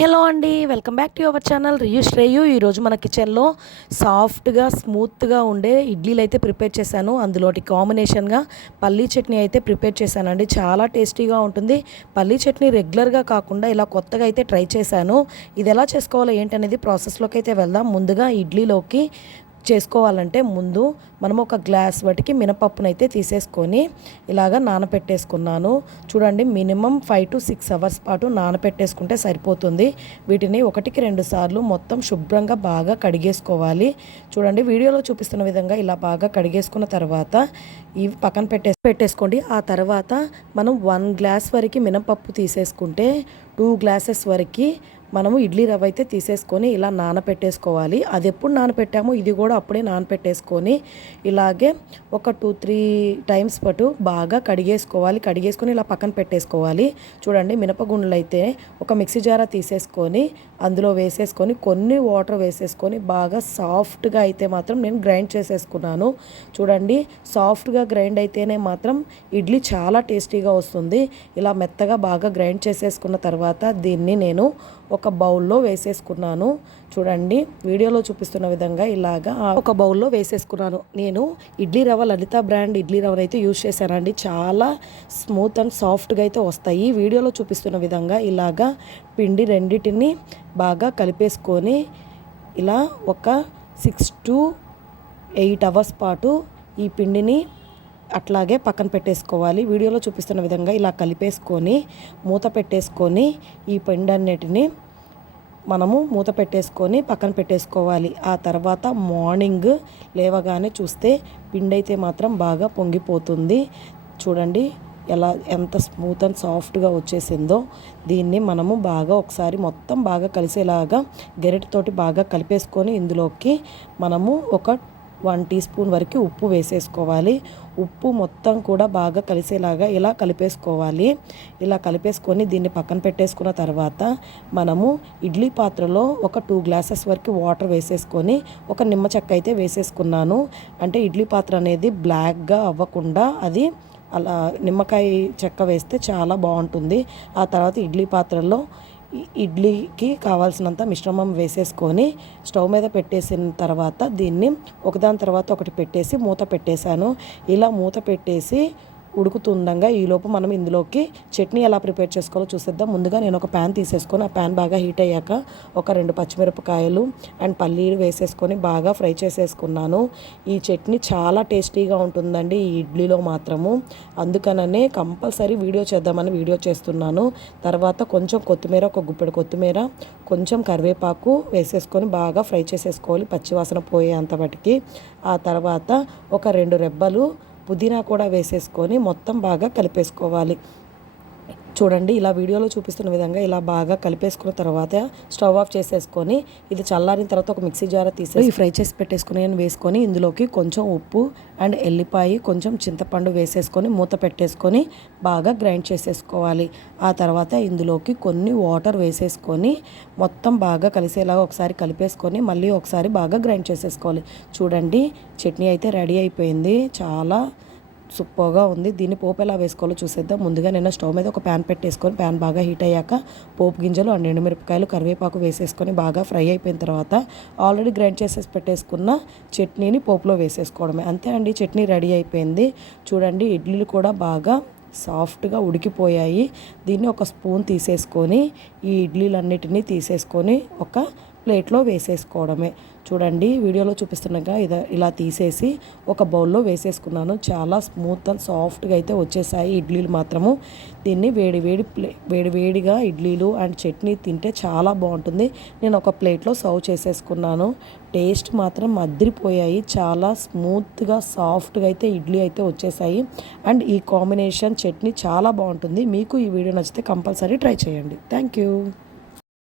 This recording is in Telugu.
హలో అండి welcome back to our channel Riyu Shreyu. ఈరోజు మన కిచెన్లో సాఫ్ట్గా స్మూత్గా ఉండే ఇడ్లీలు అయితే ప్రిపేర్ చేశాను. అందులోటి కాంబినేషన్గా పల్లీ చట్నీ అయితే ప్రిపేర్ చేశానండి. చాలా టేస్టీగా ఉంటుంది. పల్లీ చట్నీ రెగ్యులర్గా కాకుండా ఇలా కొత్తగా అయితే ట్రై చేశాను. ఇది ఎలా చేసుకోవాలో ఏంటనేది ప్రాసెస్లోకి అయితే వెళ్దాం. ముందుగా ఇడ్లీలోకి చేసుకోవాలంటే ముందు మనం ఒక గ్లాస్ వాటికి మినపప్పునైతే తీసేసుకొని ఇలాగ నానపెట్టేసుకున్నాను. చూడండి minimum five to six hours పాటు నానపెట్టేసుకుంటే సరిపోతుంది. వీటిని ఒకటికి రెండు సార్లు మొత్తం శుభ్రంగా బాగా కడిగేసుకోవాలి. చూడండి వీడియోలో చూపిస్తున్న విధంగా ఇలా బాగా కడిగేసుకున్న తర్వాత ఇవి పక్కన పెట్టే పెట్టేసుకోండి. ఆ తర్వాత మనం వన్ గ్లాస్ వరకు మినపప్పు తీసేసుకుంటే టూ గ్లాసెస్ వరకు మనము ఇడ్లీ రవ్వ అయితే తీసేసుకొని ఇలా నానపెట్టేసుకోవాలి. అది ఎప్పుడు నానపెట్టామో ఇది కూడా అప్పుడే నానపెట్టేసుకొని ఇలాగే ఒక టూ త్రీ టైమ్స్ పాటు బాగా కడిగేసుకోవాలి. కడిగేసుకొని ఇలా పక్కన పెట్టేసుకోవాలి. చూడండి మినపగుండ్లు అయితే ఒక మిక్సీ జారా తీసేసుకొని అందులో వేసేసుకొని కొన్ని వాటర్ వేసేసుకొని బాగా సాఫ్ట్గా అయితే మాత్రం నేను గ్రైండ్ చేసేసుకున్నాను. చూడండి సాఫ్ట్గా గ్రైండ్ అయితేనే మాత్రం ఇడ్లీ చాలా టేస్టీగా వస్తుంది. ఇలా మెత్తగా బాగా గ్రైండ్ చేసేసుకున్న తర్వాత దీన్ని నేను ఒక బౌల్లో వేసేసుకున్నాను. చూడండి వీడియోలో చూపిస్తున్న విధంగా ఇలాగా ఒక బౌల్లో వేసేసుకున్నాను. నేను ఇడ్లీ రవ్వ లలిత బ్రాండ్ ఇడ్లీ రవ్వ అయితే యూజ్ చేశానండి. చాలా స్మూత్ అండ్ సాఫ్ట్గా అయితే వస్తాయి. వీడియోలో చూపిస్తున్న విధంగా ఇలాగా పిండి రెండింటిని బాగా కలిపేసుకొని ఇలా ఒక సిక్స్ టు ఎయిట్ అవర్స్ పాటు ఈ పిండిని అట్లాగే పక్కన పెట్టేసుకోవాలి. వీడియోలో చూపిస్తున్న విధంగా ఇలా కలిపేసుకొని మూత పెట్టేసుకొని ఈ పిండి అన్నిటిని మనము మూత పెట్టేసుకొని పక్కన పెట్టేసుకోవాలి. ఆ తర్వాత మార్నింగ్ లేవగానే చూస్తే పిండి అయితే మాత్రం బాగా పొంగిపోతుంది. చూడండి ఎలా ఎంత స్మూత్ అండ్ సాఫ్ట్గా వచ్చేసిందో. దీన్ని మనము బాగా ఒకసారి మొత్తం బాగా కలిసేలాగా గెరెట్తోటి బాగా కలిపేసుకొని ఇందులోకి మనము ఒక వన్ టీ స్పూన్ వరకు ఉప్పు వేసేసుకోవాలి. ఉప్పు మొత్తం కూడా బాగా కలిసేలాగా ఇలా కలిపేసుకోవాలి. ఇలా కలిపేసుకొని దీన్ని పక్కన పెట్టేసుకున్న తర్వాత మనము ఇడ్లీ పాత్రలో ఒక టూ గ్లాసెస్ వరకు వాటర్ వేసేసుకొని ఒక నిమ్మ చెక్క అయితే వేసేసుకున్నాను. అంటే ఇడ్లీ పాత్ర అనేది బ్లాక్గా అవ్వకుండా అది అలా నిమ్మకాయ చెక్క వేస్తే చాలా బాగుంటుంది. ఆ తర్వాత ఇడ్లీ పాత్రలో ఇడ్లీకి కావాల్సినంత మిశ్రమం వేసేసుకొని స్టవ్ మీద పెట్టేసిన తర్వాత దీన్ని ఒకదాని తర్వాత ఒకటి పెట్టేసి మూత పెట్టేశాను. ఇలా మూత పెట్టేసి ఉడుకుతుండగా ఈలోపు మనం ఇందులోకి చట్నీ ఎలా ప్రిపేర్ చేసుకోవాలో చూసేద్దాం. ముందుగా నేను ఒక ప్యాన్ తీసేసుకొని ఆ ప్యాన్ బాగా హీట్ అయ్యాక ఒక రెండు పచ్చిమిరపకాయలు అండ్ పల్లీలు వేసేసుకొని బాగా ఫ్రై చేసేసుకున్నాను. ఈ చట్నీ చాలా టేస్టీగా ఉంటుందండి ఈ ఇడ్లీలో మాత్రము. అందుకననే కంపల్సరీ వీడియో చేద్దామని వీడియో చేస్తున్నాను. తర్వాత కొంచెం కొత్తిమీర ఒక గుప్పెడు కొత్తిమీర కొంచెం కరివేపాకు వేసేసుకొని బాగా ఫ్రై చేసేసుకోవాలి పచ్చివాసన పోయేంత వాటికి ఆ తర్వాత ఒక రెండు రెబ్బలు పుదీనా కూడా వేసేసుకొని మొత్తం బాగా కలిపేసుకోవాలి. చూడండి ఇలా వీడియోలో చూపిస్తున్న విధంగా ఇలా బాగా కలిపేసుకున్న తర్వాత స్టవ్ ఆఫ్ చేసేసుకొని ఇది చల్లారిన తర్వాత ఒక మిక్సీ జార తీసేసి ఫ్రై చేసి పెట్టేసుకుని వేసుకొని ఇందులోకి కొంచెం ఉప్పు అండ్ ఎల్లిపాయి కొంచెం చింతపండు వేసేసుకొని మూత పెట్టేసుకొని బాగా గ్రైండ్ చేసేసుకోవాలి. ఆ తర్వాత ఇందులోకి కొన్ని వాటర్ వేసేసుకొని మొత్తం బాగా కలిసేలాగా ఒకసారి కలిపేసుకొని మళ్ళీ ఒకసారి బాగా గ్రైండ్ చేసేసుకోవాలి. చూడండి చట్నీ అయితే రెడీ అయిపోయింది. చాలా సూపర్గా ఉంది. దీన్ని పోపు ఎలా వేసుకోవాలో చూసేద్దాం. ముందుగా నేను స్టవ్ మీద ఒక ప్యాన్ పెట్టేసుకొని ప్యాన్ బాగా హీట్ అయ్యాక పోపు గింజలు అండ్ ఎండుమిరపకాయలు కరివేపాకు వేసేసుకొని బాగా ఫ్రై అయిపోయిన తర్వాత ఆల్రెడీ గ్రైండ్ చేసేసి పెట్టేసుకున్న చట్నీని పోపులో వేసేసుకోవడమే. అంతే అండి చట్నీ రెడీ అయిపోయింది. చూడండి ఇడ్లీలు కూడా బాగా సాఫ్ట్గా ఉడికిపోయాయి. దీన్ని ఒక స్పూన్ తీసేసుకొని ఈ ఇడ్లీలన్నిటినీ తీసేసుకొని ఒక ప్లేట్లో వేసేసుకోవడమే. చూడండి వీడియోలో చూపిస్తుండగా ఇది ఇలా తీసేసి ఒక బౌల్లో వేసేసుకున్నాను. చాలా స్మూత్ అండ్ సాఫ్ట్గా అయితే వచ్చేసాయి ఇడ్లీలు మాత్రము. దీన్ని వేడి వేడి ప్లే వేడి వేడిగా ఇడ్లీలు అండ్ చట్నీ తింటే చాలా బాగుంటుంది. నేను ఒక ప్లేట్లో సర్వ్ చేసేసుకున్నాను. టేస్ట్ మాత్రం అదిరిపోయాయి. చాలా స్మూత్గా సాఫ్ట్గా అయితే ఇడ్లీ అయితే వచ్చేసాయి. అండ్ ఈ కాంబినేషన్ చట్నీ చాలా బాగుంటుంది. మీకు ఈ వీడియో నచ్చితే కంపల్సరీ ట్రై చేయండి. Thank you.